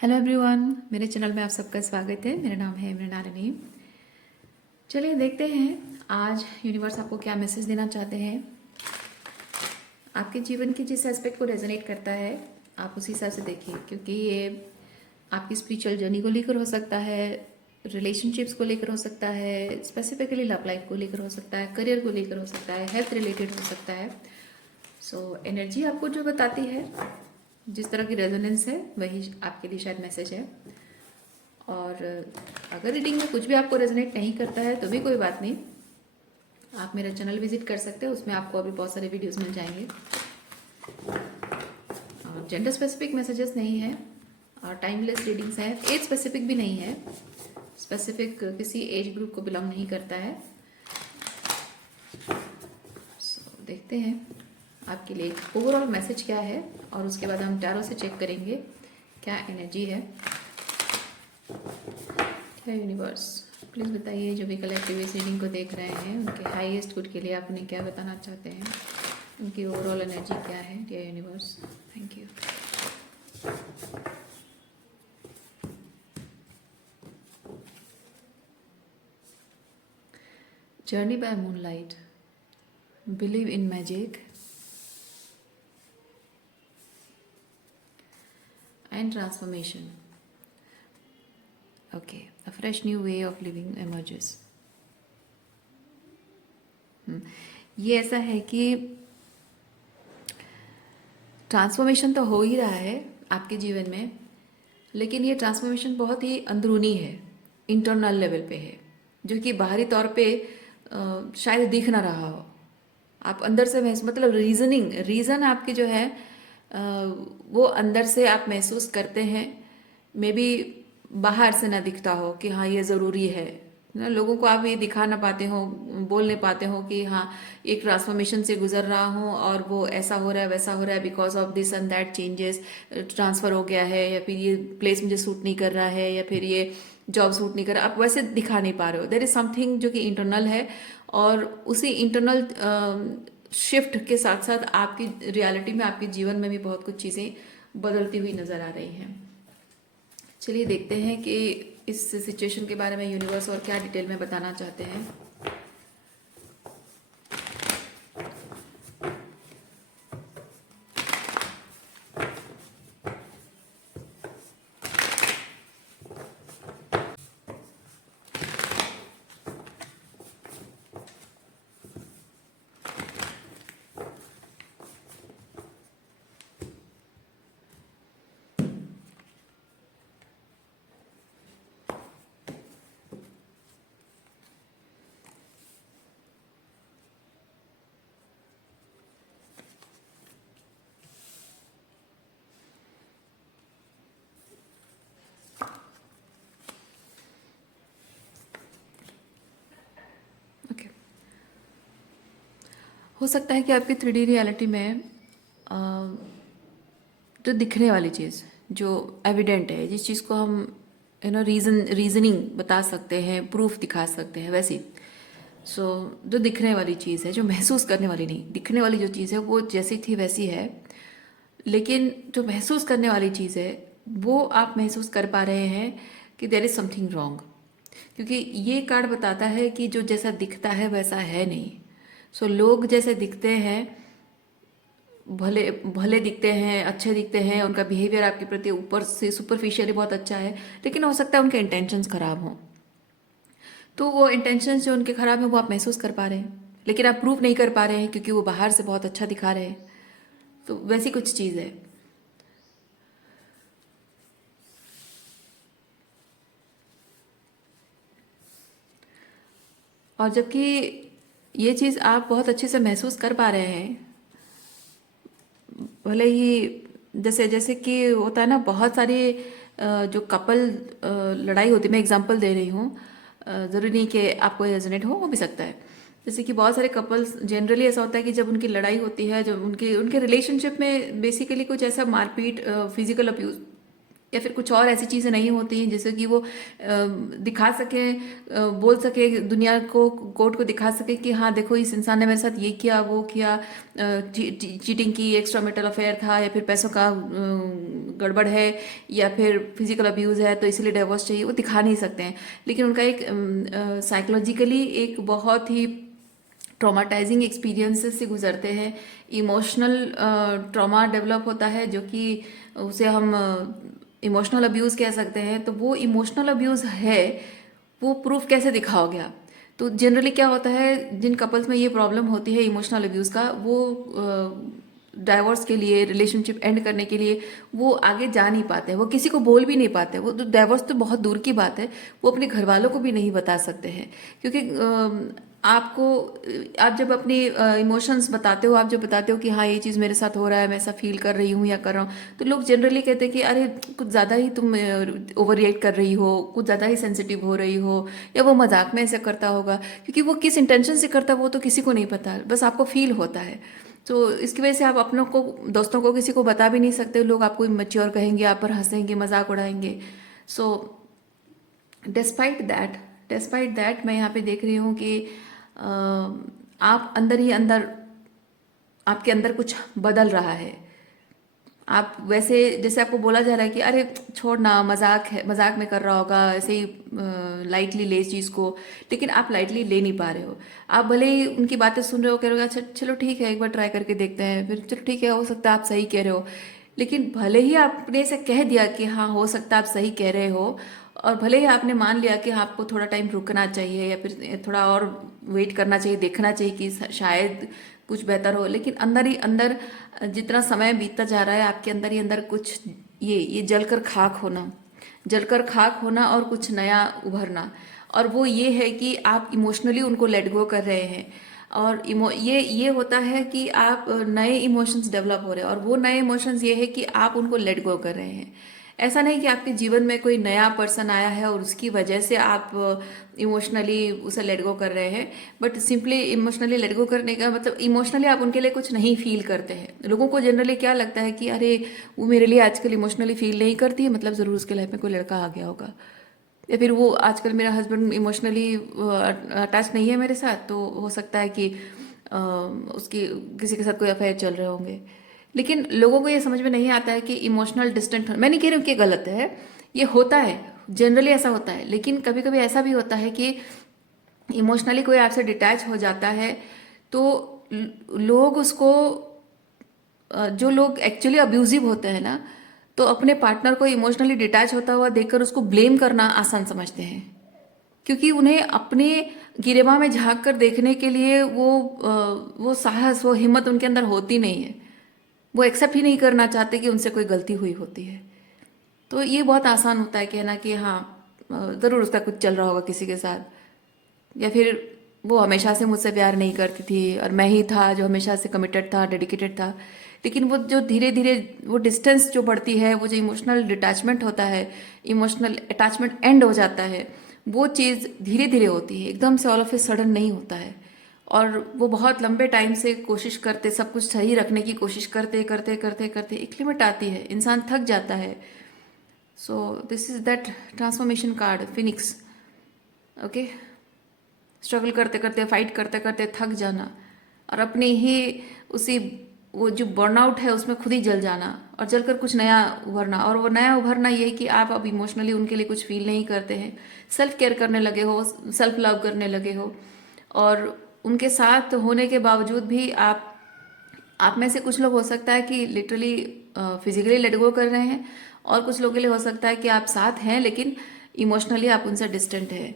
Hello everyone, मेरे channel में आप सबका स्वागत है। मेरा नाम है मृणालिनी। चलिए देखते हैं आज यूनिवर्स आपको क्या मैसेज देना चाहते हैं। आपके जीवन की जिस एस्पेक्ट को रेजोनेट करता है आप उसी हिसाब से देखिए, क्योंकि ये आपकी स्पिरिचुअल जर्नी को लेकर हो सकता है, रिलेशनशिप्स को लेकर हो सकता है, स्पेसिफिकली लव लाइफ को लेकर हो सकता है, करियर को लेकर हो सकता है, हेल्थ रिलेटेड हो सकता है। सो एनर्जी आपको जो बताती है, जिस तरह की रेजोनेंस है, वही आपके लिए शायद मैसेज है। और अगर रीडिंग में कुछ भी आपको रेजोनेट नहीं करता है तो भी कोई बात नहीं, आप मेरा चैनल विजिट कर सकते हैं। उसमें आपको अभी बहुत सारे वीडियोस मिल जाएंगे। और जेंडर स्पेसिफिक मैसेजेस नहीं है और टाइमलेस रीडिंग्स हैं। एज स्पेसिफिक भी नहीं है, स्पेसिफिक किसी एज ग्रुप को बिलोंग नहीं करता है। देखते हैं आपके लिए ओवरऑल मैसेज क्या है और उसके बाद हम टैरो से चेक करेंगे क्या एनर्जी है। क्या यूनिवर्स प्लीज़ बताइए, जो भी कलेक्टिव इस रीडिंग को देख रहे हैं उनके हाईएस्ट गुड के लिए आप उन्हें क्या बताना चाहते हैं, उनकी ओवरऑल एनर्जी क्या है। Dear universe, thank you. Journey by moonlight, believe in magic and transformation. Okay, a fresh new way of living emerges. ये ऐसा है कि ट्रांसफॉर्मेशन तो हो ही रहा है आपके जीवन में, लेकिन ये ट्रांसफॉर्मेशन बहुत ही अंदरूनी है, इंटरनल लेवल पे है, जो कि बाहरी तौर पे शायद दिख ना रहा हो। आप अंदर से मतलब रीज़न आपकी जो है वो अंदर से आप महसूस करते हैं। मे बी बाहर से ना दिखता हो कि हाँ ये ज़रूरी है ना, लोगों को आप ये दिखा ना पाते हो, बोल नहीं पाते हो कि हाँ एक ट्रांसफॉर्मेशन से गुजर रहा हूँ और वो ऐसा हो रहा है वैसा हो रहा है, because of this and that changes, transfer हो गया है, या फिर ये प्लेस मुझे सूट नहीं कर रहा है, या फिर ये जॉब सूट नहीं कर रहा। आप वैसे दिखा नहीं पा रहे हो। देयर इज़ समथिंग जो कि इंटरनल है, और उसी इंटरनल शिफ्ट के साथ साथ आपकी रियलिटी में, आपके जीवन में भी बहुत कुछ चीज़ें बदलती हुई नज़र आ रही हैं। चलिए देखते हैं कि इस सिचुएशन के बारे में यूनिवर्स और क्या डिटेल में बताना चाहते हैं। ओके, हो सकता है कि आपकी 3D रियलिटी में जो दिखने वाली चीज़, जो एविडेंट है, जिस चीज़ को हम रीजनिंग बता सकते हैं, प्रूफ दिखा सकते हैं, वैसी जो दिखने वाली चीज़ है, जो महसूस करने वाली नहीं, दिखने वाली जो चीज़ है वो जैसी थी वैसी है। लेकिन जो महसूस करने वाली चीज़ है वो आप महसूस कर पा रहे हैं कि देयर इज़ समथिंग रॉन्ग, क्योंकि ये कार्ड बताता है कि जो जैसा दिखता है वैसा है नहीं। लोग जैसे दिखते हैं, भले भले दिखते हैं, अच्छे दिखते हैं, उनका बिहेवियर आपके प्रति ऊपर से सुपरफिशियली बहुत अच्छा है, लेकिन हो सकता है उनके इंटेंशंस खराब हों। तो वो इंटेंशंस जो उनके खराब हैं वो आप महसूस कर पा रहे हैं, लेकिन आप प्रूव नहीं कर पा रहे हैं क्योंकि वो बाहर से बहुत अच्छा दिखा रहे हैं। तो वैसी कुछ चीज़ है। और जबकि ये चीज़ आप बहुत अच्छे से महसूस कर पा रहे हैं, भले ही जैसे जैसे कि होता है ना, बहुत सारे जो कपल लड़ाई होती है, मैं एग्जांपल दे रही हूँ, ज़रूरी नहीं कि आपको रेजोनेट हो भी सकता है। जैसे कि बहुत सारे कपल्स जनरली ऐसा होता है कि जब उनकी लड़ाई होती है, जब उनके उनके रिलेशनशिप में बेसिकली कुछ ऐसा मारपीट, फिजिकल अब्यूज़ या फिर कुछ और ऐसी चीज़ें नहीं होती हैं जिससे कि वो दिखा सके, बोल सके दुनिया को, कोर्ट को दिखा सके कि हाँ देखो इस इंसान ने मेरे साथ ये किया वो किया, चीटिंग की, एक्स्ट्रा मैरिटल अफेयर था, या फिर पैसों का गड़बड़ है, या फिर फिजिकल अब्यूज़ है तो इसलिए डिवोर्स चाहिए, वो दिखा नहीं सकते हैं। लेकिन उनका एक साइकोलॉजिकली एक बहुत ही ट्रॉमाटाइजिंग एक्सपीरियंसेस से गुजरते हैं, इमोशनल ट्रॉमा डेवलप होता है जो कि उसे हम इमोशनल अब्यूज़ कह सकते हैं। तो वो इमोशनल अब्यूज़ है, वो प्रूफ कैसे दिखाओगे आप? तो जनरली क्या होता है, जिन कपल्स में ये प्रॉब्लम होती है इमोशनल अब्यूज़ का, वो डाइवोर्स के लिए, रिलेशनशिप एंड करने के लिए वो आगे जा नहीं पाते हैं, वो किसी को बोल भी नहीं पाते। वो तो डाइवोर्स तो बहुत दूर की बात है, वो अपने घर वालों को भी नहीं बता सकते हैं। क्योंकि आपको, आप जब अपनी इमोशंस बताते हो, आप जब बताते हो कि हाँ ये चीज़ मेरे साथ हो रहा है, मैं ऐसा फील कर रही हूँ या कर रहा हूँ, तो लोग जनरली कहते हैं कि अरे कुछ ज़्यादा ही तुम ओवर रिएक्ट कर रही हो, कुछ ज़्यादा ही सेंसिटिव हो रही हो, या वो मजाक में ऐसे करता होगा। क्योंकि वो किस इंटेंशन से करता है वो तो किसी को नहीं पता, बस आपको फील होता है। तो इसकी वजह से आप अपनों को, दोस्तों को, किसी को बता भी नहीं सकते। लोग आपको इमेच्योर कहेंगे, आप पर हंसेंगे, मजाक उड़ाएंगे। So despite that despite that मैं यहाँ पे देख रही हूँ कि आप अंदर ही अंदर, आपके अंदर कुछ बदल रहा है। आप वैसे, जैसे आपको बोला जा रहा है कि अरे छोड़ ना, मजाक है, मजाक में कर रहा होगा, ऐसे ही लाइटली ले इस चीज़ को, लेकिन आप लाइटली ले नहीं पा रहे हो। आप भले ही उनकी बातें सुन रहे हो, कह रहे हो अच्छा चलो ठीक है एक बार ट्राई करके देखते हैं, फिर चलो ठीक है हो सकता है आप सही कह रहे हो। लेकिन भले ही आपने ऐसे कह दिया कि हाँ हो सकता है आप सही कह रहे हो, और भले ही आपने मान लिया कि हाँ, आपको थोड़ा टाइम रुकना चाहिए या फिर थोड़ा और वेट करना चाहिए, देखना चाहिए कि शायद कुछ बेहतर हो, लेकिन अंदर ही अंदर जितना समय बीतता जा रहा है आपके अंदर ही अंदर कुछ, ये जलकर खाक होना, जलकर खाक होना और कुछ नया उभरना। और वो ये है कि आप इमोशनली उनको लेट गो कर रहे हैं, और ये होता है कि आप नए इमोशंस डेवलप हो रहे हैं, और वो नए इमोशंस ये है कि आप उनको लेट गो कर रहे हैं। ऐसा नहीं कि आपके जीवन में कोई नया पर्सन आया है और उसकी वजह से आप इमोशनली उसे लेट गो कर रहे हैं, but simply emotionally let go करने का मतलब इमोशनली आप उनके लिए कुछ नहीं फील करते हैं। लोगों को जनरली क्या लगता है कि अरे वो मेरे लिए आजकल इमोशनली फील नहीं करती है, मतलब ज़रूर उसके लाइफ में कोई लड़का आ गया होगा, या फिर वो आजकल मेरा हस्बैंड इमोशनली अटैच नहीं है मेरे साथ, तो हो सकता है कि उसकी किसी के साथ कोई अफेयर चल रहे होंगे। लेकिन लोगों को ये समझ में नहीं आता है कि इमोशनल डिस्टेंट, मैं नहीं कह रही हूँ कि गलत है, ये होता है, जनरली ऐसा होता है। लेकिन कभी कभी ऐसा भी होता है कि इमोशनली कोई आपसे डिटैच हो जाता है, तो लोग उसको, जो लोग एक्चुअली अब्यूजिव होते हैं ना, तो अपने पार्टनर को इमोशनली डिटैच होता हुआ देखकर उसको ब्लेम करना आसान समझते हैं। क्योंकि उन्हें अपने गिरेबां में झांक कर देखने के लिए वो साहस, वो हिम्मत उनके अंदर होती नहीं है। वो एक्सेप्ट ही नहीं करना चाहते कि उनसे कोई गलती हुई होती है। तो ये बहुत आसान होता है कहना कि हाँ ज़रूर उसका कुछ चल रहा होगा किसी के साथ, या फिर वो हमेशा से मुझसे प्यार नहीं करती थी और मैं ही था जो हमेशा से कमिटेड था, डेडिकेटेड था। लेकिन वो जो धीरे धीरे वो डिस्टेंस जो बढ़ती है, वो जो इमोशनल डिटैचमेंट होता है, इमोशनल अटैचमेंट एंड हो जाता है, वो चीज़ धीरे धीरे होती है, एकदम से ऑल ऑफ ए सडन नहीं होता है। और वो बहुत लंबे टाइम से कोशिश करते, सब कुछ सही रखने की कोशिश करते करते करते करते एक लिमिट आती है, इंसान थक जाता है। So this is that transformation card Phoenix. Okay, struggle करते करते, फाइट करते करते थक जाना, और अपने ही उसी, वो जो बर्नआउट है उसमें खुद ही जल जाना, और जलकर कुछ नया उभरना। और वो नया उभरना ये है कि आप अब इमोशनली उनके लिए कुछ फील नहीं करते हैं, सेल्फ केयर करने लगे हो, सेल्फ लव करने लगे हो, और उनके साथ होने के बावजूद भी आप में से कुछ लोग हो सकता है कि लिटरली फिजिकली लेट गो कर रहे हैं, और कुछ लोगों के लिए हो सकता है कि आप साथ हैं लेकिन इमोशनली आप उनसे डिस्टेंट है।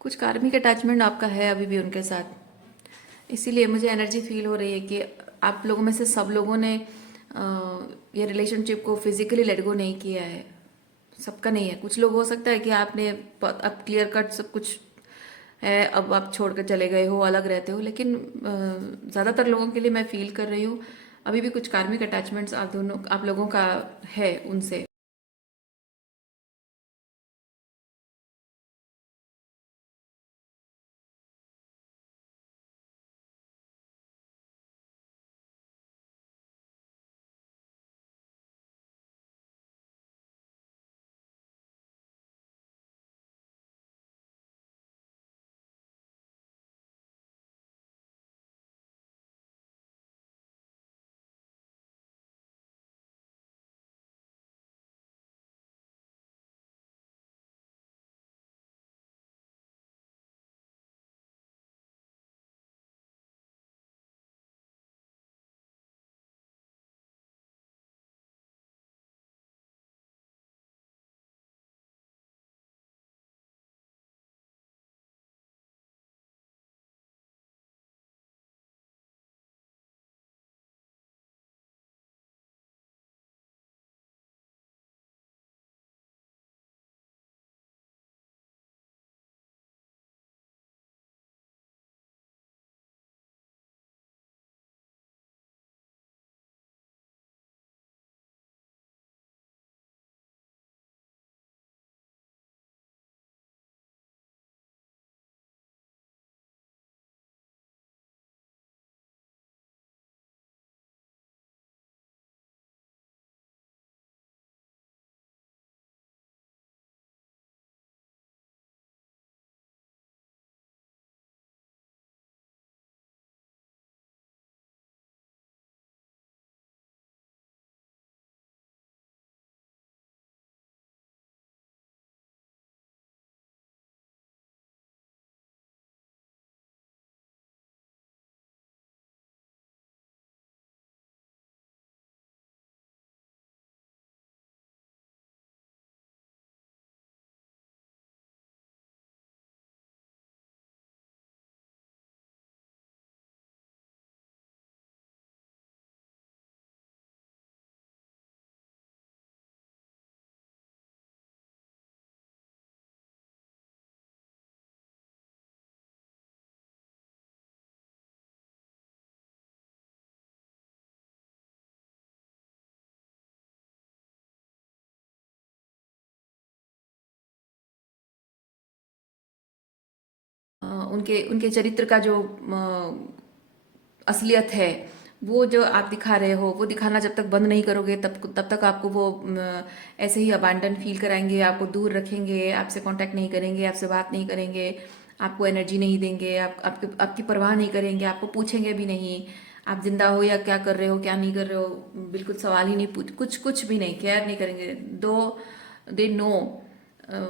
कुछ कार्मिक अटैचमेंट आपका है अभी भी उनके साथ, इसीलिए मुझे एनर्जी फील हो रही है कि आप लोगों में से सब लोगों ने ये रिलेशनशिप को फिजिकली लेट गो नहीं किया है। सबका नहीं है, कुछ लोग हो सकता है कि आपने अब क्लियर कट सब कुछ है, अब आप छोड़ कर चले गए हो, अलग रहते हो, लेकिन ज़्यादातर लोगों के लिए मैं फील कर रही हूँ अभी भी कुछ कार्मिक अटैचमेंट्स आप लोगों का है उनसे। उनके उनके चरित्र का जो असलियत है, वो जो आप दिखा रहे हो वो दिखाना जब तक बंद नहीं करोगे तब तक आपको वो ऐसे ही अबांडन फील कराएंगे, आपको दूर रखेंगे, आपसे कांटेक्ट नहीं करेंगे, आपसे बात नहीं करेंगे, आपको एनर्जी नहीं देंगे, आपकी परवाह नहीं करेंगे, आपको पूछेंगे भी नहीं आप जिंदा हो या क्या कर रहे हो क्या नहीं कर रहे हो, बिल्कुल सवाल ही नहीं पूछ, कुछ कुछ भी नहीं, केयर नहीं करेंगे। दो दे नो,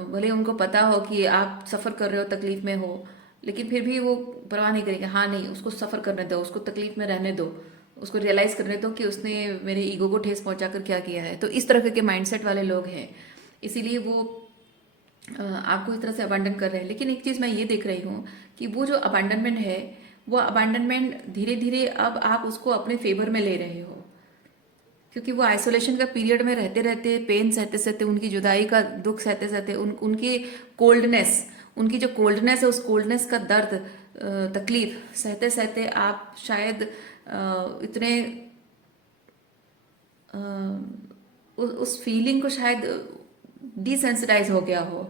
भले उनको पता हो कि आप सफ़र कर रहे हो, तकलीफ में हो, लेकिन फिर भी वो परवाह नहीं करेंगे। हाँ नहीं, उसको सफ़र करने दो, उसको तकलीफ में रहने दो, उसको रियलाइज़ करने दो कि उसने मेरे ईगो को ठेस पहुंचाकर क्या किया है। तो इस तरह के माइंडसेट वाले लोग हैं, इसीलिए वो आपको इस तरह से अबांडन कर रहे हैं। लेकिन एक चीज़ मैं ये देख रही हूँ कि वो जो अबांडनमेंट है, वो अबांडनमेंट धीरे धीरे अब आप उसको अपने फेवर में ले रहे हो, क्योंकि वो आइसोलेशन का पीरियड में रहते रहते, पेन सहते सहते, उनकी जुदाई का दुख सहते सहते, उनकी कोल्डनेस, उनकी जो कोल्डनेस है उस कोल्डनेस का दर्द, तकलीफ सहते सहते आप शायद इतने उस फीलिंग को शायद डिसेंसिटाइज हो गया हो।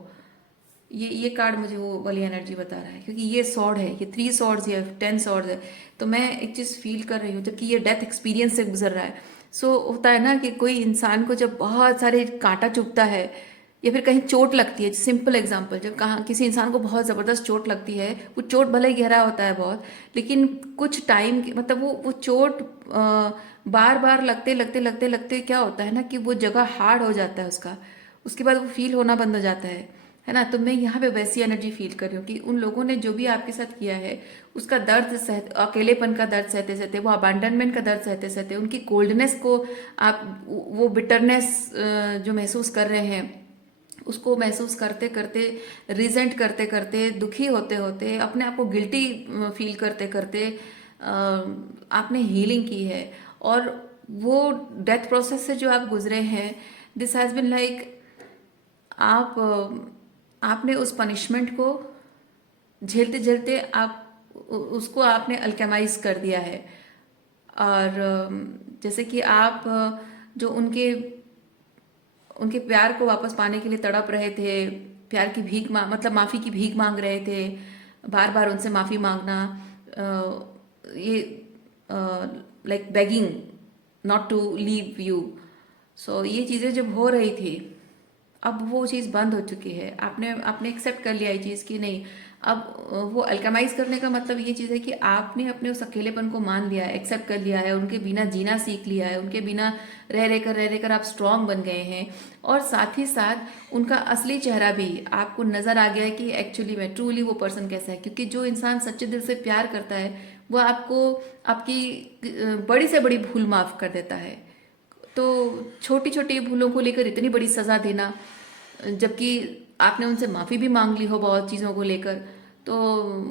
ये कार्ड मुझे वो वाली एनर्जी बता रहा है, क्योंकि ये सॉर्ड है, ये 3 सॉर्ड्स या 10 सॉर्ड्स है। तो मैं एक चीज़ फील कर रही हूँ, जबकि ये डेथ एक्सपीरियंस से गुजर रहा है। सो होता है ना कि कोई इंसान को जब बहुत सारे कांटा चुभता है या फिर कहीं चोट लगती है, सिंपल एग्जांपल, जब कहाँ किसी इंसान को बहुत ज़बरदस्त चोट लगती है, वो चोट भले ही गहरा होता है बहुत, लेकिन कुछ टाइम मतलब वो चोट बार बार लगते लगते लगते लगते क्या होता है ना कि वो जगह हार्ड हो जाता है उसका, उसके बाद वो फील होना बंद हो जाता है ना। तो मैं यहाँ पे वैसी एनर्जी फील कर रही हूँ कि उन लोगों ने जो भी आपके साथ किया है उसका दर्द सह, अकेलेपन का दर्द सहते सहते, वो अबांडनमेंट का दर्द सहते सहते, उनकी कोल्डनेस को आप, वो बिटरनेस जो महसूस कर रहे हैं उसको महसूस करते करते, रिजेंट करते करते, दुखी होते होते, अपने आप को गिल्टी फील करते करते आपने हीलिंग की है। और वो डेथ प्रोसेस से जो आप गुजरे हैं, दिस हैज़ बिन लाइक, आप आपने उस पनिशमेंट को झेलते झेलते आप उसको आपने अल्केमाइज कर दिया है। और जैसे कि आप जो उनके उनके प्यार को वापस पाने के लिए तड़प रहे थे, प्यार की भीख मांग, मतलब माफ़ी की भीख मांग रहे थे, बार बार उनसे माफ़ी मांगना, ये like begging not to leave you. So ये चीज़ें जब हो रही थी, अब वो चीज़ बंद हो चुकी है। आपने आपने एक्सेप्ट कर लिया ये चीज़ कि नहीं, अब वो अल्केमाइज करने का मतलब ये चीज़ है कि आपने अपने उस अकेलेपन को मान लिया है, एक्सेप्ट कर लिया है, उनके बिना जीना सीख लिया है, उनके बिना रह रहकर आप स्ट्रांग बन गए हैं। और साथ ही साथ उनका असली चेहरा भी आपको नज़र आ गया है कि एक्चुअली में ट्रूली वो पर्सन कैसा है। क्योंकि जो इंसान सच्चे दिल से प्यार करता है वो आपको आपकी बड़ी से बड़ी भूल माफ़ कर देता है। तो छोटी छोटी भूलों को लेकर इतनी बड़ी सज़ा देना, जबकि आपने उनसे माफ़ी भी मांग ली हो बहुत चीज़ों को लेकर, तो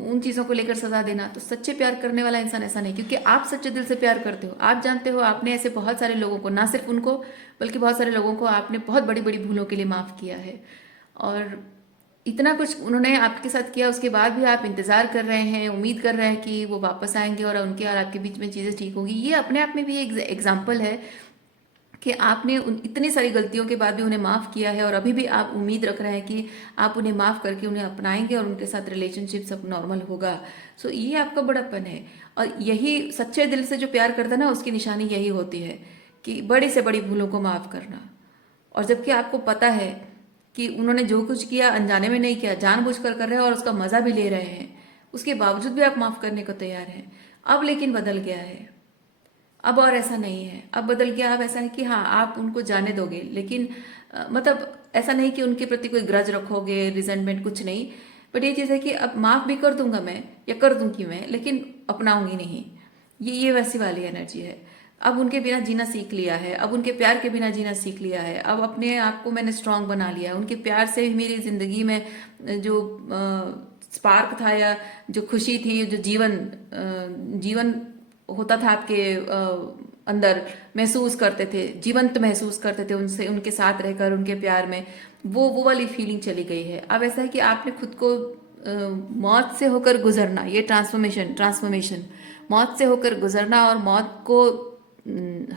उन चीज़ों को लेकर सज़ा देना, तो सच्चे प्यार करने वाला इंसान ऐसा नहीं। क्योंकि आप सच्चे दिल से प्यार करते हो, आप जानते हो आपने ऐसे बहुत सारे लोगों को, ना सिर्फ उनको बल्कि बहुत सारे लोगों को आपने बहुत बड़ी बड़ी भूलों के लिए माफ़ किया है। और इतना कुछ उन्होंने आपके साथ किया, उसके बाद भी आप इंतज़ार कर रहे हैं, उम्मीद कर रहे हैं कि वो वापस आएंगे और उनके और आपके बीच में चीज़ें ठीक होंगी। ये अपने आप में भी एक एग्जाम्पल है कि आपने इतनी सारी गलतियों के बाद भी उन्हें माफ़ किया है और अभी भी आप उम्मीद रख रहे हैं कि आप उन्हें माफ़ करके उन्हें अपनाएंगे और उनके साथ रिलेशनशिप सब नॉर्मल होगा। सो ये आपका बड़प्पन है। और यही सच्चे दिल से जो प्यार करता है ना, उसकी निशानी यही होती है कि बड़ी से बड़ी भूलों को माफ़ करना। और जबकि आपको पता है कि उन्होंने जो कुछ किया अनजाने में नहीं किया, जानबूझकर कर रहे हैं और उसका मज़ा भी ले रहे हैं, उसके बावजूद भी आप माफ़ करने को तैयार हैं। अब लेकिन बदल गया है, अब और ऐसा नहीं है। अब बदल गया, अब ऐसा है कि हाँ आप उनको जाने दोगे, लेकिन मतलब ऐसा नहीं कि उनके प्रति कोई ग्रज रखोगे, रिजेंटमेंट, कुछ नहीं। बट ये चीज़ है कि अब माफ़ भी कर दूंगा मैं या कर दूंगी मैं, लेकिन अपनाऊंगी नहीं। ये वैसी वाली एनर्जी है। अब उनके बिना जीना सीख लिया है, अब उनके प्यार के बिना जीना सीख लिया है, अब अपने आप को मैंने स्ट्रांग बना लिया है। उनके प्यार से ही मेरी ज़िंदगी में जो स्पार्क था या जो खुशी थी, जो जीवन होता था आपके अंदर, महसूस करते थे, जीवंत महसूस करते थे उनसे, उनके साथ रहकर, उनके प्यार में, वो वाली फीलिंग चली गई है। अब ऐसा है कि आपने खुद को मौत से होकर गुजरना, ये ट्रांसफॉर्मेशन ट्रांसफॉर्मेशन मौत से होकर गुजरना और मौत को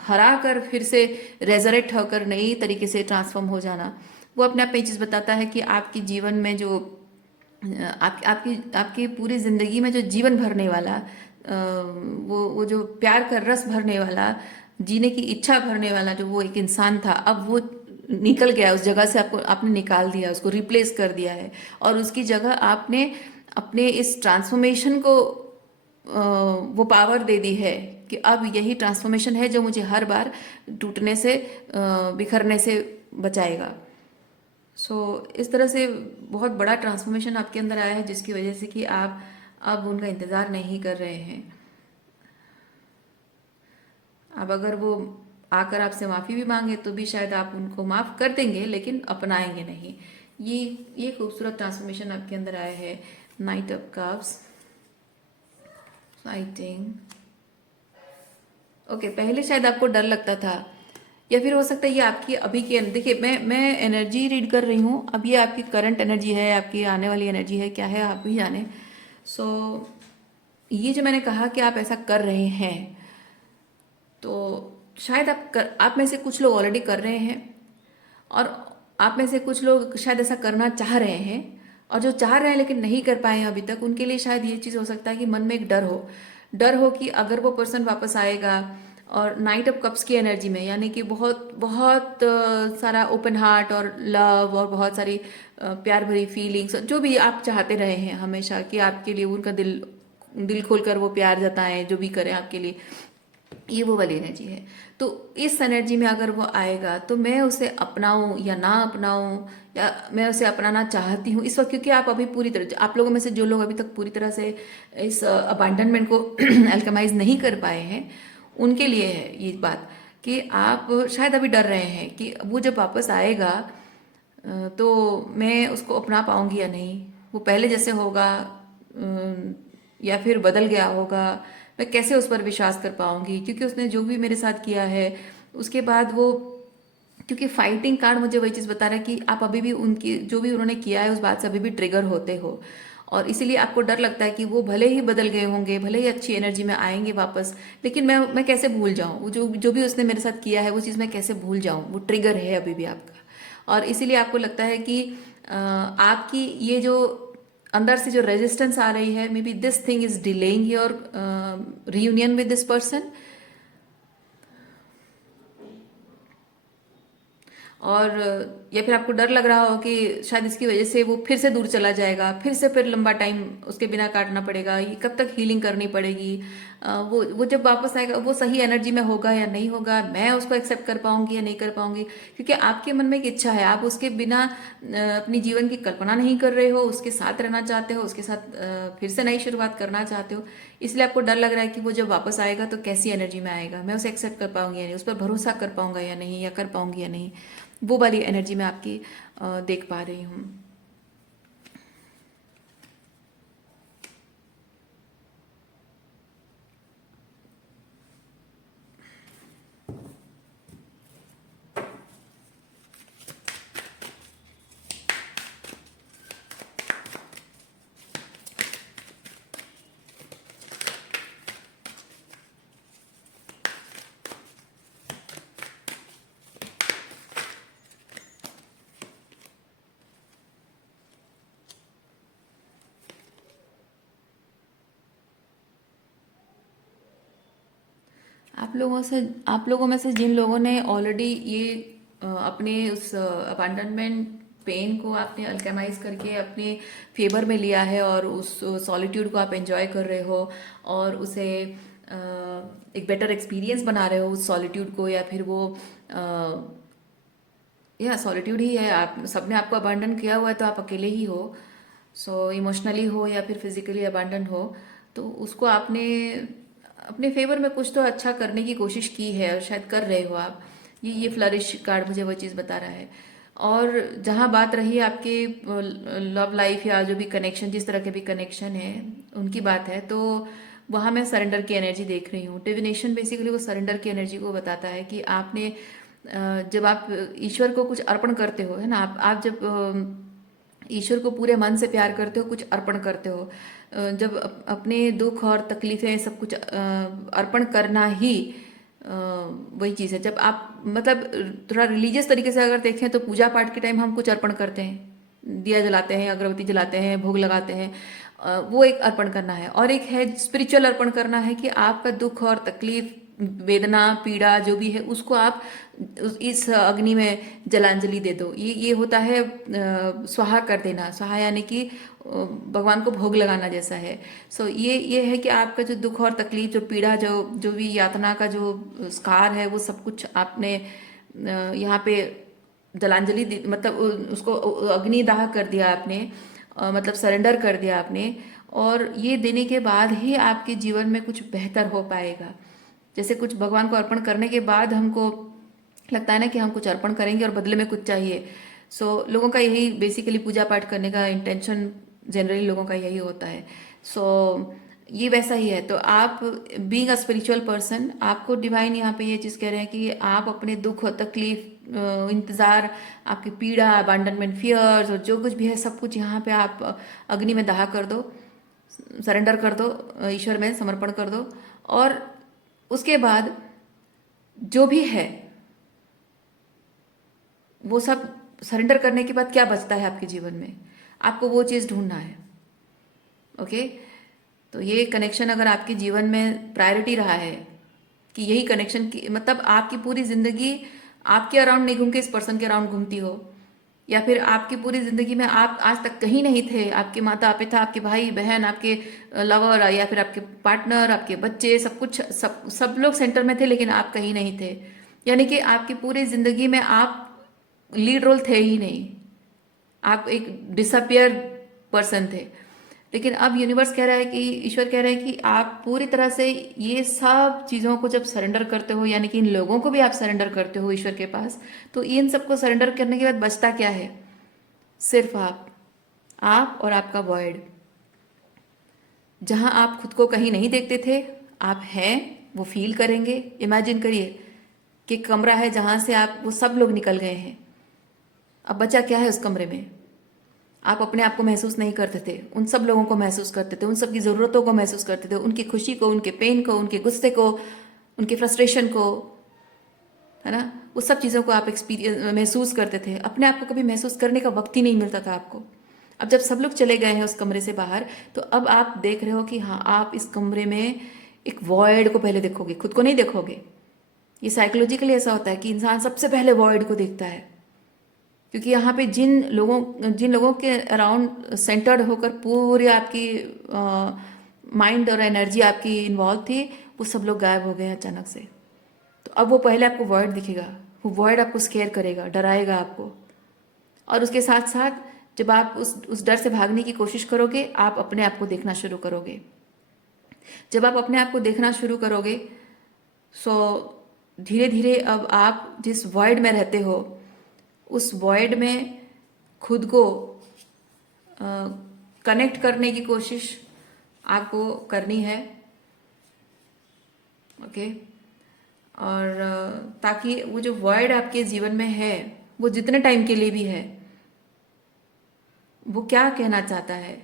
हरा कर फिर से रेजरेक्ट होकर नई तरीके से ट्रांसफॉर्म हो जाना, वो अपने आप में ये चीज़ बताता है कि आपके जीवन में जो आपकी आपकी पूरी ज़िंदगी में जो जीवन भरने वाला वो जो प्यार का रस भरने वाला, जीने की इच्छा भरने वाला जो वो एक इंसान था, अब वो निकल गया उस जगह से, आपको आपने निकाल दिया, उसको रिप्लेस कर दिया है। और उसकी जगह आपने अपने इस ट्रांसफॉर्मेशन को वो पावर दे दी है कि अब यही ट्रांसफॉर्मेशन है जो मुझे हर बार टूटने से बिखरने से बचाएगा। इस तरह से बहुत बड़ा ट्रांसफॉर्मेशन आपके अंदर आया है, जिसकी वजह से कि आप अब उनका इंतज़ार नहीं कर रहे हैं। अब अगर वो आकर आपसे माफ़ी भी मांगे तो भी शायद आप उनको माफ़ कर देंगे, लेकिन अपनाएंगे नहीं। ये ये खूबसूरत ट्रांसफॉर्मेशन आपके अंदर आया है। Night of cups, fighting. Okay, पहले शायद आपको डर लगता था, या फिर हो सकता है ये आपकी अभी की देखिए, मैं एनर्जी रीड कर रही हूँ, अब ये आपकी करंट एनर्जी है, आपकी आने वाली एनर्जी है, क्या है आप भी जाने। सो ये जो मैंने कहा कि आप ऐसा कर रहे हैं, तो शायद आप में से कुछ लोग ऑलरेडी कर रहे हैं, और आप में से कुछ लोग शायद ऐसा करना चाह रहे हैं, और जो चाह रहे हैं लेकिन नहीं कर पाए हैं अभी तक, उनके लिए शायद ये चीज़ हो सकता है कि मन में एक डर हो कि अगर वो पर्सन वापस आएगा, और नाइट ऑफ कप्स की एनर्जी में, यानी कि बहुत बहुत सारा ओपन हार्ट और लव, और बहुत सारी प्यार भरी फीलिंग्स, जो भी आप चाहते रहे हैं हमेशा कि आपके लिए उनका दिल दिल खोलकर वो प्यार जताएं, जो भी करें आपके लिए, ये वो वाली एनर्जी है। तो इस एनर्जी में अगर वो आएगा तो मैं उसे अपनाऊं या ना अपनाऊं, या मैं उसे अपनाना चाहती हूँ इस वक्त, क्योंकि आप अभी पूरी तरह, आप लोगों में से जो लोग अभी तक पूरी तरह से इस अबांडनमेंट को अल्केमाइज नहीं कर पाए हैं, उनके लिए है ये बात कि आप शायद अभी डर रहे हैं कि वो जब वापस आएगा तो मैं उसको अपना पाऊंगी या नहीं, वो पहले जैसे होगा या फिर बदल गया होगा, मैं कैसे उस पर विश्वास कर पाऊंगी, क्योंकि उसने जो भी मेरे साथ किया है उसके बाद वो, क्योंकि फाइटिंग कार्ड मुझे वही चीज़ बता रहा है कि आप अभी भी उनकी जो भी उन्होंने किया है उस बात से अभी भी ट्रिगर होते हो, और इसीलिए आपको डर लगता है कि वो भले ही बदल गए होंगे, भले ही अच्छी एनर्जी में आएंगे वापस, लेकिन मैं कैसे भूल जाऊँ वो जो भी उसने मेरे साथ किया है, वो चीज़ मैं कैसे भूल जाऊँ, वो ट्रिगर है अभी भी आपका। और इसीलिए आपको लगता है कि आपकी ये जो अंदर से जो रेजिस्टेंस आ रही है, may be this thing is delaying your reunion with this person, और या फिर आपको डर लग रहा हो कि शायद इसकी वजह से वो फिर से दूर चला जाएगा, फिर से फिर लंबा टाइम उसके बिना काटना पड़ेगा, ये कब तक हीलिंग करनी पड़ेगी, वो जब वापस आएगा वो सही एनर्जी में होगा या नहीं होगा, मैं उसको एक्सेप्ट कर पाऊंगी या नहीं कर पाऊंगी, क्योंकि आपके मन में एक इच्छा है, आप उसके बिना अपनी जीवन की कल्पना नहीं कर रहे हो, उसके साथ रहना चाहते हो, उसके साथ फिर से नई शुरुआत करना चाहते हो। इसलिए आपको डर लग रहा है कि वो जब वापस आएगा तो कैसी एनर्जी में आएगा, मैं उसे एक्सेप्ट कर पाऊंगी या नहीं, उस पर भरोसा कर पाऊंगा या नहीं, या कर पाऊंगी या नहीं, वो वाली एनर्जी मैं आपकी देख पा रही हूँ। आप लोगों में से जिन लोगों ने ऑलरेडी ये अपने उस अबैंडनमेंट पेन को आपने अल्केमाइज करके अपने फेवर में लिया है, और उस सॉलिट्यूड को आप एंजॉय कर रहे हो, और उसे एक बेटर एक्सपीरियंस बना रहे हो उस सॉलिट्यूड को, या फिर वो या सॉलिट्यूड ही है, आप सबने आपको अबैंडन किया हुआ है तो आप अकेले ही हो, इमोशनली हो या फिर फिजिकली अबैंडन हो, तो उसको आपने अपने फेवर में कुछ तो अच्छा करने की कोशिश की है, और शायद कर रहे हो आप। ये फ्लरिश कार्ड मुझे वो चीज़ बता रहा है। और जहाँ बात रही आपके लव लाइफ या जो भी कनेक्शन, जिस तरह के भी कनेक्शन है उनकी बात है, तो वहाँ मैं सरेंडर की एनर्जी देख रही हूँ। डिविनेशन बेसिकली वो सरेंडर की एनर्जी को बताता है कि आपने जब आप ईश्वर को कुछ अर्पण करते हो, है ना, आप जब ईश्वर को पूरे मन से प्यार करते हो, कुछ अर्पण करते हो, जब अपने दुख और तकलीफें सब कुछ अर्पण करना ही वही चीज़ है। जब आप मतलब थोड़ा रिलीजियस तरीके से अगर देखें तो पूजा पाठ के टाइम हम कुछ अर्पण करते हैं, दिया जलाते हैं, अगरबत्ती जलाते हैं, भोग लगाते हैं, वो एक अर्पण करना है। और एक है स्पिरिचुअल अर्पण करना है कि आपका दुख और तकलीफ, वेदना, पीड़ा जो भी है उसको आप इस अग्नि में जलांजलि दे दो। ये होता है स्वाहा कर देना। स्वाहा यानी कि भगवान को भोग लगाना जैसा है। सो ये है कि आपका जो दुख और तकलीफ, जो पीड़ा, जो जो भी यातना का जो स्कार है, वो सब कुछ आपने यहाँ पे जलांजलि दी, मतलब उसको अग्निदाह कर दिया आपने, मतलब सरेंडर कर दिया आपने। और ये देने के बाद ही आपके जीवन में कुछ बेहतर हो पाएगा। जैसे कुछ भगवान को अर्पण करने के बाद हमको लगता है ना कि हम कुछ अर्पण करेंगे और बदले में कुछ चाहिए। लोगों का यही बेसिकली पूजा पाठ करने का इंटेंशन जनरली लोगों का यही होता है। ये वैसा ही है। तो आप बीइंग अ स्पिरिचुअल पर्सन, आपको डिवाइन यहाँ पे ये चीज़ कह रहे हैं कि आप अपने दुख और तकलीफ, इंतज़ार, आपकी पीड़ा, अबांडनमेंट, फियर्स और जो कुछ भी है सब कुछ यहाँ पे आप अग्नि में दाह कर दो, सरेंडर कर दो, ईश्वर में समर्पण कर दो। और उसके बाद जो भी है वो सब सरेंडर करने के बाद क्या बचता है आपके जीवन में, आपको वो चीज़ ढूंढना है। ओके, तो ये कनेक्शन अगर आपके जीवन में प्रायोरिटी रहा है कि यही कनेक्शन की, मतलब आपकी पूरी ज़िंदगी आपके अराउंड नहीं घूम के इस पर्सन के अराउंड घूमती हो, या फिर आपकी पूरी ज़िंदगी में आप आज तक कहीं नहीं थे, आपके माता पिता, आपके भाई बहन, आपके लवर, या फिर आपके पार्टनर, आपके बच्चे, सब कुछ, सब लोग सेंटर में थे लेकिन आप कहीं नहीं थे। यानी कि आपकी पूरी ज़िंदगी में आप लीड रोल थे ही नहीं, आप एक डिसअपियर पर्सन थे। लेकिन अब यूनिवर्स कह रहा है कि, ईश्वर कह रहा है कि आप पूरी तरह से ये सब चीज़ों को जब सरेंडर करते हो, यानी कि इन लोगों को भी आप सरेंडर करते हो ईश्वर के पास, तो इन सबको सरेंडर करने के बाद बचता क्या है? सिर्फ आप और आपका वॉइड। जहां आप खुद को कहीं नहीं देखते थे, आप हैं, वो फील करेंगे। इमेजिन करिए कि कमरा है जहां से आप, वो सब लोग निकल गए हैं, अब बचा क्या है उस कमरे में? आप अपने आप को महसूस नहीं करते थे, उन सब लोगों को महसूस करते थे, उन सब की ज़रूरतों को महसूस करते थे, उनकी खुशी को, उनके पेन को, उनके गुस्से को, उनके फ्रस्ट्रेशन को, है ना, वो सब चीज़ों को आप एक्सपीरियंस महसूस करते थे। अपने आप को कभी महसूस करने का वक्त ही नहीं मिलता था आपको। अब जब सब लोग चले गए हैं उस कमरे से बाहर, तो अब आप देख रहे हो कि हाँ, आप इस कमरे में एक वॉइड को पहले देखोगे, खुद को नहीं देखोगे। ये साइकोलॉजिकली ऐसा होता है कि इंसान सबसे पहले वॉइड को देखता है, क्योंकि यहाँ पे जिन लोगों के अराउंड सेंटर्ड होकर पूरी आपकी माइंड और एनर्जी आपकी इन्वॉल्व थी, वो सब लोग गायब हो गए हैं अचानक से। तो अब वो पहले आपको वॉइड दिखेगा, वो वॉइड आपको स्केयर करेगा, डराएगा आपको। और उसके साथ साथ जब आप उस डर से भागने की कोशिश करोगे, आप अपने आप को देखना शुरू करोगे। जब आप अपने आप को देखना शुरू करोगे, सो धीरे धीरे अब आप जिस वॉइड में रहते हो, उस वॉइड में खुद को कनेक्ट करने की कोशिश आपको करनी है। ओके, और ताकि वो जो वॉइड आपके जीवन में है, वो जितने टाइम के लिए भी है, वो क्या कहना चाहता है।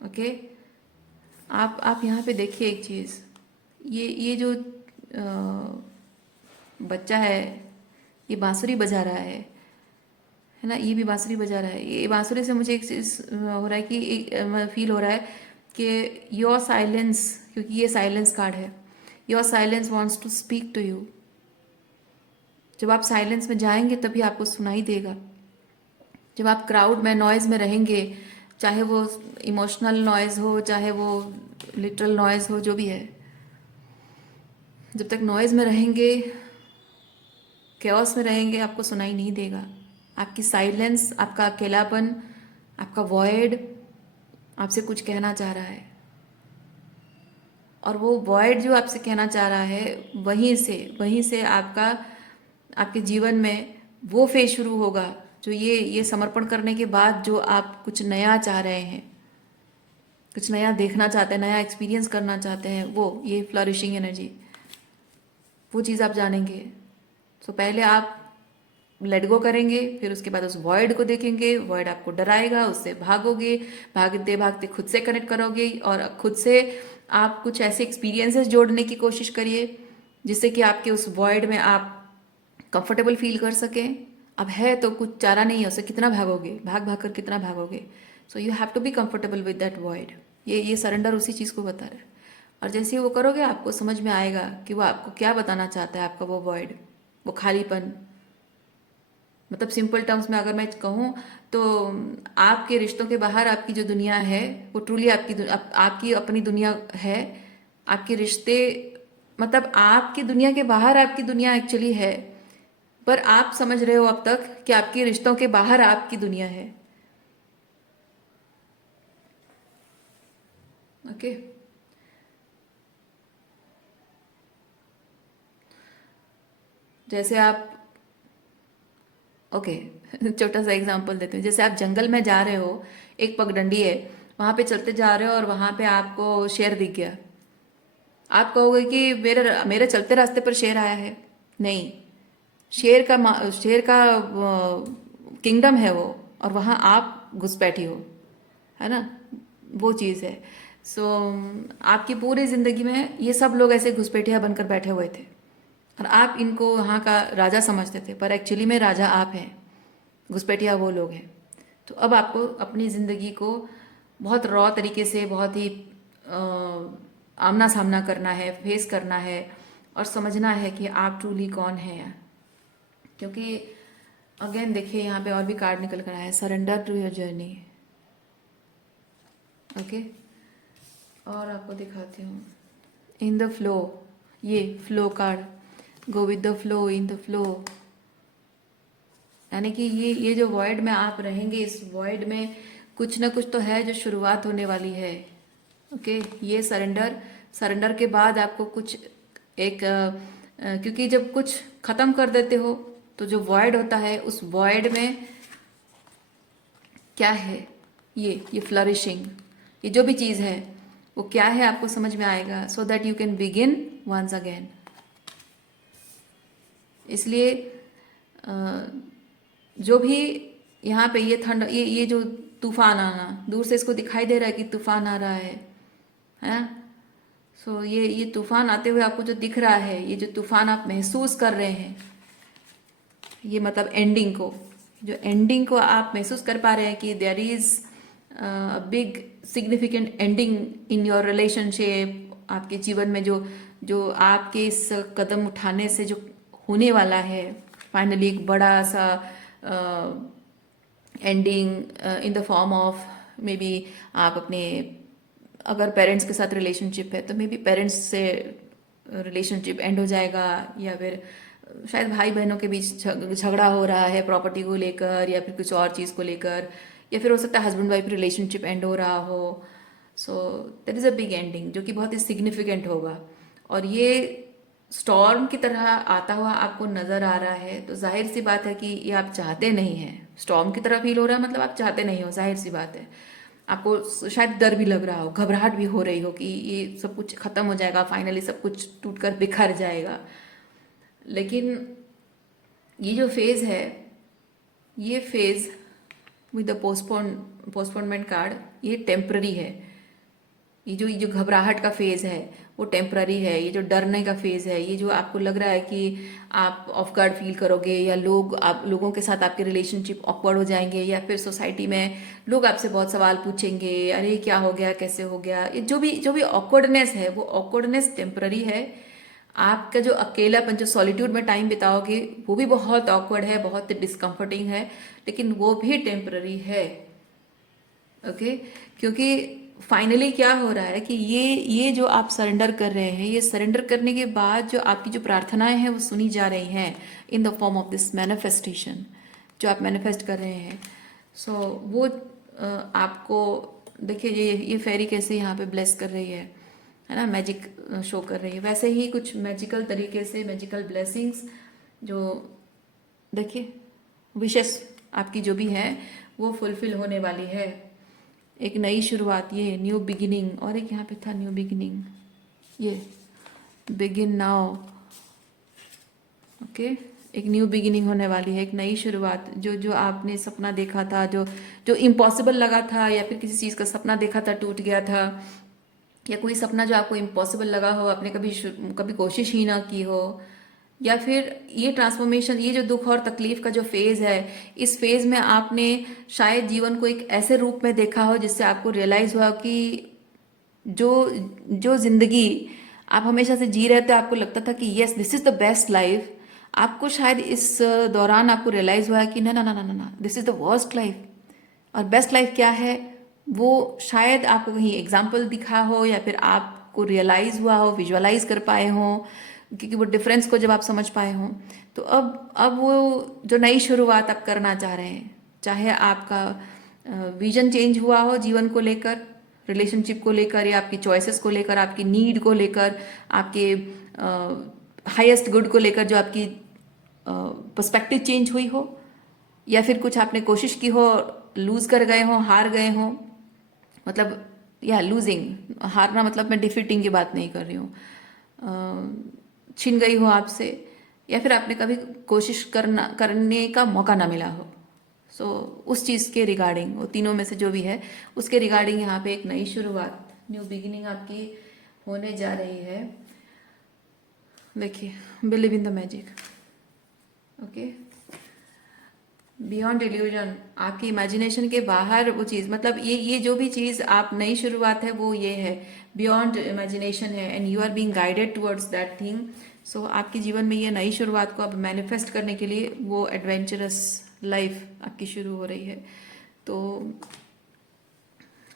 ओके, आप यहाँ पे देखिए एक चीज़, ये जो बच्चा है, ये बांसुरी बजा रहा है ना, ये भी बांसुरी बजा रहा है। ये बांसुरी से मुझे एक चीज़ हो रहा है कि फील हो रहा है कि योर साइलेंस, क्योंकि ये साइलेंस कार्ड है, your silence wants to speak to you. जब आप साइलेंस में जाएंगे तभी आपको सुनाई देगा। जब आप क्राउड में, नॉइज़ में रहेंगे, चाहे वो इमोशनल नॉइज़ हो, चाहे वो लिटरल नॉइज़ हो, जो भी है, जब तक नॉइज़ में रहेंगे, कैओस में रहेंगे, आपको सुनाई नहीं देगा। आपकी साइलेंस, आपका अकेलापन, आपका वॉइड आपसे कुछ कहना चाह रहा है। और वो वॉइड जो आपसे कहना चाह रहा है, वहीं से आपके जीवन में वो फेज शुरू होगा, जो ये समर्पण करने के बाद जो आप कुछ नया चाह रहे हैं, कुछ नया देखना चाहते हैं, नया एक्सपीरियंस करना चाहते हैं, वो ये फ्लरिशिंग एनर्जी, वो चीज़ आप जानेंगे। तो पहले आप लेट गो करेंगे, फिर उसके बाद उस वॉइड को देखेंगे, वॉइड आपको डराएगा, उससे भागोगे, भागते भागते खुद से कनेक्ट करोगे, और खुद से आप कुछ ऐसे एक्सपीरियंसेस जोड़ने की कोशिश करिए जिससे कि आपके उस वॉइड में आप कंफर्टेबल फील कर सकें, अब है तो कुछ चारा नहीं है, उससे कितना भागोगे, भाग भाग कर कितना भागोगे। So you have to be comfortable with that void. ये सरेंडर उसी चीज़ को बता रहा है। और जैसे ही वो करोगे आपको समझ में आएगा कि वो आपको क्या बताना चाहता है, आपका वो वॉइड, वो खालीपन। मतलब सिंपल टर्म्स में अगर मैं कहूँ तो आपके रिश्तों के बाहर आपकी जो दुनिया है वो ट्रूली आपकी अपनी दुनिया है। आपके रिश्ते मतलब आपकी दुनिया के बाहर आपकी दुनिया एक्चुअली है, पर आप समझ रहे हो अब तक कि आपके रिश्तों के बाहर आपकी दुनिया है। ओके। जैसे आप ओके छोटा सा एग्जांपल देती हूँ। जैसे आप जंगल में जा रहे हो, एक पगडंडी है, वहां पे चलते जा रहे हो और वहां पे आपको शेर दिख गया। आप कहोगे कि मेरे मेरे चलते रास्ते पर शेर आया है? नहीं, शेर का किंगडम है वो, और वहाँ आप घुसपैठी हो, है ना। वो चीज़ है। सो आपकी पूरी ज़िंदगी में ये सब लोग ऐसे घुसपैठिया बनकर बैठे हुए थे, और आप इनको वहाँ का राजा समझते थे, पर एक्चुअली में राजा आप हैं, घुसपैठिया वो लोग हैं। तो अब आपको अपनी ज़िंदगी को बहुत रॉ तरीके से, बहुत ही आमना सामना करना है, फेस करना है, और समझना है कि आप ट्रूली कौन हैं। क्योंकि अगेन देखिए यहाँ पे और भी कार्ड निकल कर आया है, surrender to your journey. Okay, और आपको दिखाती हूँ इन द फ्लो, ये flow card, go with the flow, in the flow. यानी कि ये जो वॉइड में आप रहेंगे, इस वॉइड में कुछ ना कुछ तो है जो शुरुआत होने वाली है। ओके, ये सरेंडर के बाद आपको कुछ एक क्योंकि जब कुछ खत्म कर देते हो तो जो वॉइड होता है, उस वॉइड में क्या है, ये फ्लरिशिंग, ये जो भी चीज़ है वो क्या है आपको समझ में आएगा, so that you can begin once again. इसलिए अ, जो भी यहाँ पे ये ठंड, ये जो तूफान आना, दूर से इसको दिखाई दे रहा है कि तूफान आ रहा है। सो ये तूफान आते हुए आपको जो दिख रहा है, ये जो तूफान आप महसूस कर रहे हैं, ये मतलब एंडिंग को आप महसूस कर पा रहे हैं कि there is big significant ending in your relationship. आपके जीवन में जो जो आपके इस कदम उठाने से जो होने वाला है, फाइनली एक बड़ा सा ending in the form of may be आप अपने, अगर पेरेंट्स के साथ रिलेशनशिप है तो मे बी पेरेंट्स से रिलेशनशिप एंड हो जाएगा, या फिर शायद भाई बहनों के बीच झगड़ा हो रहा है प्रॉपर्टी को लेकर, या फिर कुछ और चीज़ को लेकर, या फिर हो सकता है हस्बैंड वाइफ रिलेशनशिप एंड हो रहा हो। So that is a big ending जो कि बहुत ही सिग्निफिकेंट होगा। और ये स्टॉर्म की तरह आता हुआ आपको नज़र आ रहा है, तो जाहिर सी बात है कि ये आप चाहते नहीं हैं। स्टॉर्म की तरह फील हो रहा है मतलब आप चाहते नहीं हो, जाहिर सी बात है। आपको शायद डर भी लग रहा हो, घबराहट भी हो रही हो कि ये सब कुछ खत्म हो जाएगा, फाइनली सब कुछ टूटकर बिखर जाएगा। लेकिन ये जो फेज है, ये phase with the postponement card, ये टेम्प्ररी है। ये जो घबराहट का फेज है वो टेम्प्ररी है। ये जो डरने का फेज है, ये जो आपको लग रहा है कि आप ऑफ गार्ड फील करोगे, या लोगों के साथ आपके रिलेशनशिप ऑकवर्ड हो जाएंगे, या फिर सोसाइटी में लोग आपसे बहुत सवाल पूछेंगे, अरे क्या हो गया, कैसे हो गया। ये जो भी ऑकवर्डनेस है, वो ऑकवर्डनेस टेम्प्ररी है। आपका जो अकेलापन, जो सॉलिट्यूड में टाइम बिताओगे, वो भी बहुत ऑकवर्ड है, बहुत डिस्कम्फर्टिंग है, लेकिन वो भी टेम्प्ररी है। ओके, क्योंकि फाइनली क्या हो रहा है कि ये जो आप सरेंडर कर रहे हैं, ये सरेंडर करने के बाद जो आपकी जो प्रार्थनाएं हैं वो सुनी जा रही हैं in the form of this manifestation, जो आप मैनिफेस्ट कर रहे हैं। सो वो आपको देखिए, ये फेरी कैसे यहाँ पे ब्लेस कर रही है ना, मैजिक शो कर रही है। वैसे ही कुछ मैजिकल तरीके से मैजिकल ब्लेसिंग्स जो देखिए, विशेष आपकी जो भी है वो फुलफिल होने वाली है। एक नई शुरुआत, ये न्यू बिगिनिंग, और एक यहाँ पे था न्यू बिगिनिंग, ये बिगिन नाउ। ओके, एक न्यू बिगिनिंग होने वाली है, एक नई शुरुआत। जो जो आपने सपना देखा था, जो जो इम्पॉसिबल लगा था, या फिर किसी चीज़ का सपना देखा था टूट गया था, या कोई सपना जो आपको इम्पॉसिबल लगा हो, आपने कभी कभी कोशिश ही ना की हो, या फिर ये ट्रांसफॉर्मेशन, ये जो दुख और तकलीफ का जो फेज है, इस फेज में आपने शायद जीवन को एक ऐसे रूप में देखा हो जिससे आपको रियलाइज हुआ कि जो जो जिंदगी आप हमेशा से जी रहे थे, आपको लगता था कि yes this is the best life, आपको शायद इस दौरान आपको रियलाइज हुआ कि ना ना ना ना ना ना, this is the worst life. और बेस्ट लाइफ क्या है, वो शायद आपको कहीं एग्जाम्पल दिखा हो या फिर आपको रियलाइज हुआ हो, विजुअलाइज कर पाए हो, क्योंकि वो डिफरेंस को जब आप समझ पाए हो, तो अब वो जो नई शुरुआत आप करना चाह रहे हैं, चाहे आपका विजन चेंज हुआ हो जीवन को लेकर, रिलेशनशिप को लेकर, या आपकी चॉइसेस को लेकर, आपकी नीड को लेकर, आपके हाईएस्ट गुड को लेकर जो आपकी पर्सपेक्टिव चेंज हुई हो, या फिर कुछ आपने कोशिश की हो, लूज कर गए हो, हार गए हो, मतलब या लूजिंग, हारना मतलब मैं डिफीटिंग की बात नहीं कर रही हूँ, छिन गई हो आपसे, या फिर आपने कभी कोशिश करने का मौका ना मिला हो। सो उस चीज़ के रिगार्डिंग, वो तीनों में से जो भी है उसके रिगार्डिंग यहाँ पे एक नई शुरुआत, न्यू बिगिनिंग आपकी होने जा रही है। देखिए, believe in the magic, okay, beyond illusion, आपकी इमेजिनेशन के बाहर वो चीज़, मतलब ये जो भी चीज़ आप नई शुरुआत है वो ये है, बियॉन्ड इमेजिनेशन है, and you are being guided towards that thing. So आपके जीवन में ये नई शुरुआत को अब मैनिफेस्ट करने के लिए वो एडवेंचरस लाइफ आपकी शुरू हो रही है। तो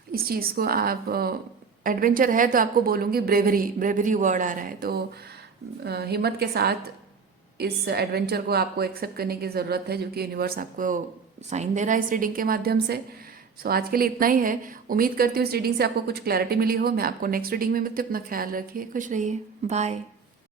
इस चीज़ को आप, एडवेंचर है तो आपको बोलूँगी ब्रेवरी, ब्रेवरी वर्ड आ रहा है, तो हिम्मत के साथ इस एडवेंचर को आपको एक्सेप्ट करने की ज़रूरत है, जो कि यूनिवर्स आपको साइन दे रहा है इस रीडिंग के माध्यम से। सो आज के लिए इतना ही है। उम्मीद करती हूँ इस रीडिंग से आपको कुछ क्लैरिटी मिली हो। मैं आपको नेक्स्ट रीडिंग में मिलती हूँ। अपना ख्याल रखिए, खुश रहिए, बाय।